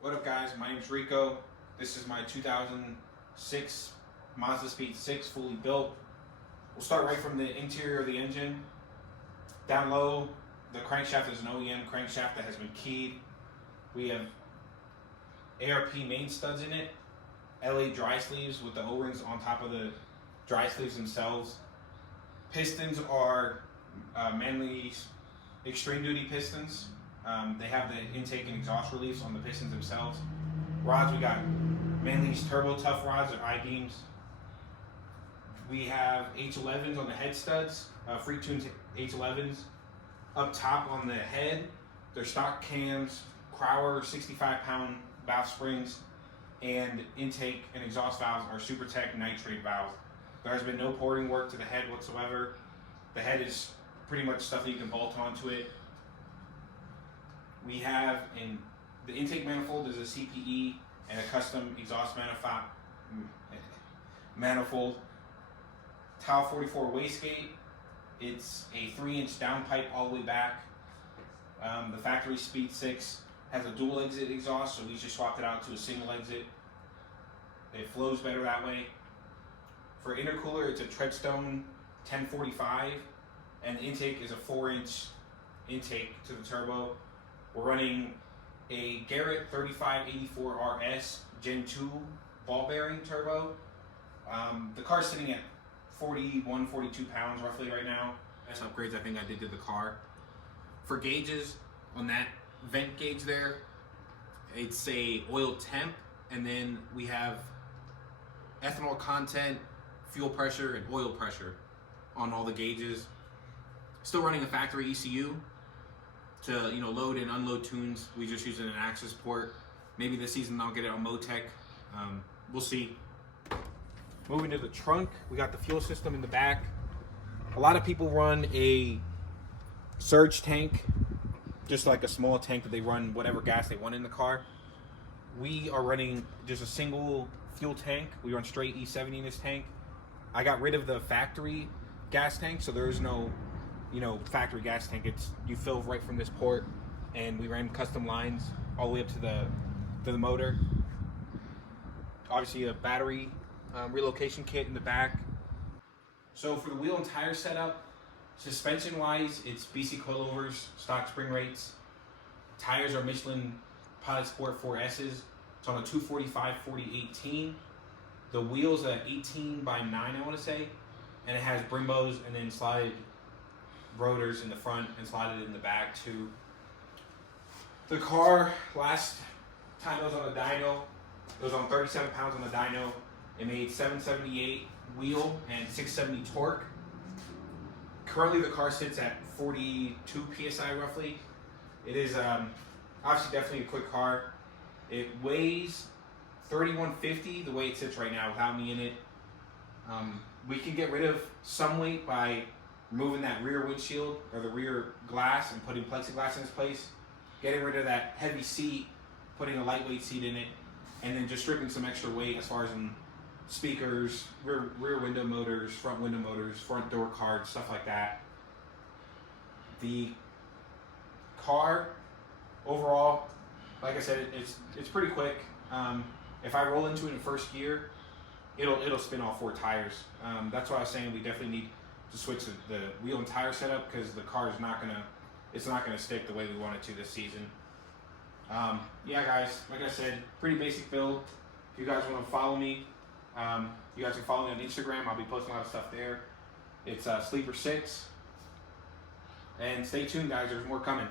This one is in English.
What up, guys? My name's Rico. This is my 2006 Mazdaspeed 6 fully built. We'll start right from the interior of the engine. Down low, the crankshaft is an OEM crankshaft that has been keyed. We have ARP main studs in it, LA dry sleeves with the O-rings on top of the dry sleeves themselves. Pistons are Manley's extreme duty pistons. They have the intake and exhaust reliefs on the pistons themselves. Rods, we got Manley's Turbo Tough rods or I-beams. We have H11s on the head studs, free tuned H11s. Up top on the head, they're stock cams, Crowler 65-pound valve springs, and intake and exhaust valves are SuperTech nitrate valves. There has been no porting work to the head whatsoever. The head is pretty much stuff that you can bolt onto it. We have in the intake manifold is a CPE and a custom exhaust manifold. Tile 44 wastegate. It's a 3-inch downpipe all the way back. The factory Speed 6 has a dual exit exhaust, so we just swapped it out to a single exit. It flows better that way. For intercooler, it's a Treadstone 1045, and the intake is a 4-inch intake to the turbo. We're running a Garrett 3584 RS Gen 2 ball bearing turbo. The car's sitting at 41, 42 pounds roughly right now. Best upgrades I think I did to the car. For gauges, on that vent gauge there, it's a oil temp, and then we have ethanol content, fuel pressure, and oil pressure on all the gauges. Still running a factory ECU to load and unload tunes. We just use an access port. Maybe this season I'll get it on Motec. We'll see. Moving to the trunk, we got the fuel system in the back. A lot of people run a surge tank, just like a small tank that they run whatever gas they want in the car. We are running just a single fuel tank. We run straight E70 in this tank. I got rid of the factory gas tank, so there is no factory gas tank. It's you fill right from this port, and we ran custom lines all the way up to the motor. Obviously a battery relocation kit in the back. So for the wheel and tire setup, suspension wise, it's BC coilovers, stock spring rates. Tires are Michelin Pilot Sport 4S's. It's on a 245/40/18. The wheels are 18 by 9, I want to say, and it has Brimbos and then slided rotors in the front and slided in the back too. The car, last time it was on the dyno, it was on 37 pounds on the dyno. It made 778 wheel and 670 torque. Currently the car sits at 42 PSI roughly. It is obviously definitely a quick car. It weighs 3150 the way it sits right now without me in it. We can get rid of some weight by removing that rear windshield or the rear glass and putting plexiglass in its place, getting rid of that heavy seat, putting a lightweight seat in it, and then just stripping some extra weight as far as in speakers, rear window motors, front door cards, stuff like that. The car overall, like I said, it's pretty quick. If I roll into it in first gear, it'll spin all 4 tires. That's why I was saying we definitely need to switch the wheel and tire setup, because the car is not gonna stick the way we want it to this season. Yeah, guys, like I said, pretty basic build. If you guys want to follow me, you guys can follow me on Instagram. I'll be posting a lot of stuff there. It's Sleeper6, and stay tuned, guys. There's more coming.